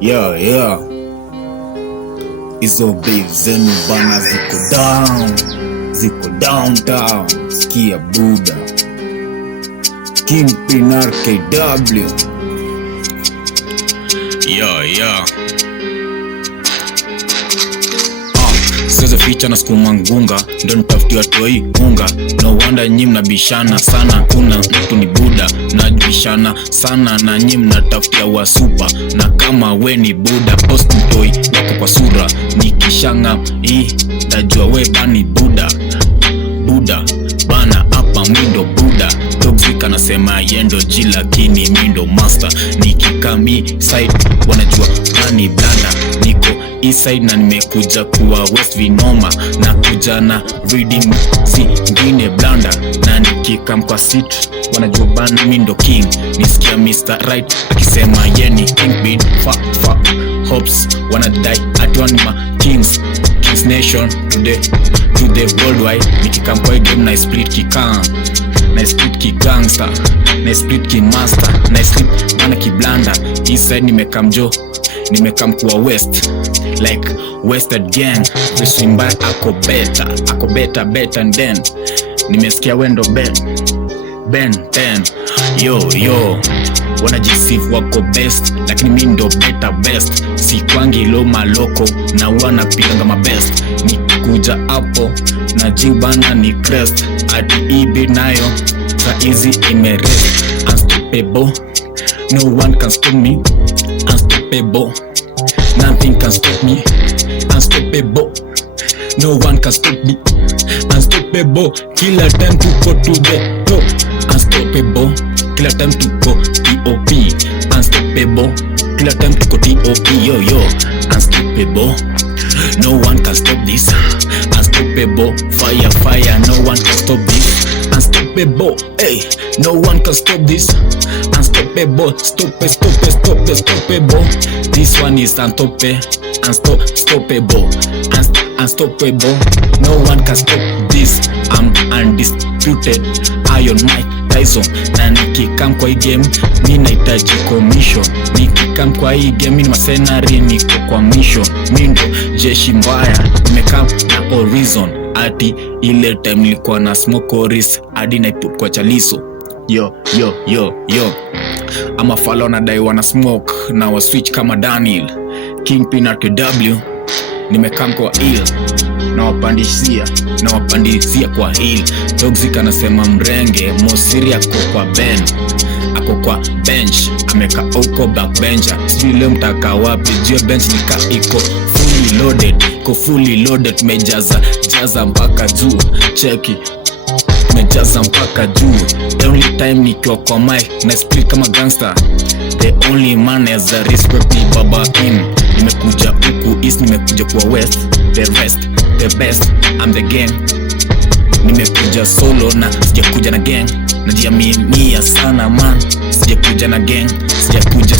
Yeah. Izo babes zenu bana ziko downtown. Sikia Buda Kingpin RKW. Yeah. Siweze ficha na skuma ngunga, ndo nitafutia toi unga. No wonder nyim na bishana sana, kuna mtu ni Buda. Na bishana sana na nyim na tafutia wa super. Na kama we ni Buda, post mtoi wako kwa sura. Nikishanga tajua we bani Buda bana hapa mindo Buda. Toxic anasema yendo G lakini mindo master. Nikikami side wanajua bani blanda. Niko east side na nimekuja kuwa West Vinoma. Na kuja na reading zingine blanda. Na nikikam kwa seat wanajua bana mindo king. Nisikia Mr. Right akisema yeni Kingpin. Fuck hopes wanadai atuanima Kings Nation to the worldwide. Nikikam kwa game na split kikang, na split kigangster, na split kimaster, na split bana kiblanda. East side nimekam kuwa west, like Western gang. Vishimba ako better and then nimesikia wendo Ben 10. Yo wanajisifu wako best, lakini mi ndo best. Sikwangi lo maloko na wanapiganga mabest. Nikuja hapo na jibana ni crest. Ati ibi nayo sa easy imerest. Unstoppable, no one can stop me. Unstoppable, nothing can stop me. Unstoppable, no one can stop me. Unstoppable, kila time to go to the top. Unstoppable, kila time to go TOP. Unstoppable, kila time to go TOP. Yo. Unstoppable, no one can stop this. Unstoppable, fire, no one can stop this. Unstoppable, hey, no one can stop this. Unstoppable, stoppable. This one is unstoppable. Unstoppable, no one can stop this. I'm undisputed, Iron Mike Tyson. Na nikikam kwa hii game mi nahitaji commission. Nikikam kwa hii game mi ni masenari, niko kwa mission. Mindo jeshi mbaya, nimekam na horizon. Ati ile time nilikuwa na smoke oris, hadi naiput kwa chaliso. Yo ama follow na dai wana smoke na wa switch kama Daniel Kingpin RKW. Nimekam kwa hill na wapandisia kwa hill. Toxic anasema mrenge Mosiri ako kwa bench, ameka uko backbencher. Sijui leo mtaka wapi, jio bench nika iko fully loaded. Mejaza mpaka juu, cheki mejaza mpaka juu. The only time nikiwa kwa mic na split kama gangster. The only man as a respect ni Baba Kim. Nimekuja huku east, nimekuja kwa west. The rest, the best, I'm the gang. Nimekuja solo na sijakuja na gang. Najiaminia sana man, sijakuja na gang. Sijakuja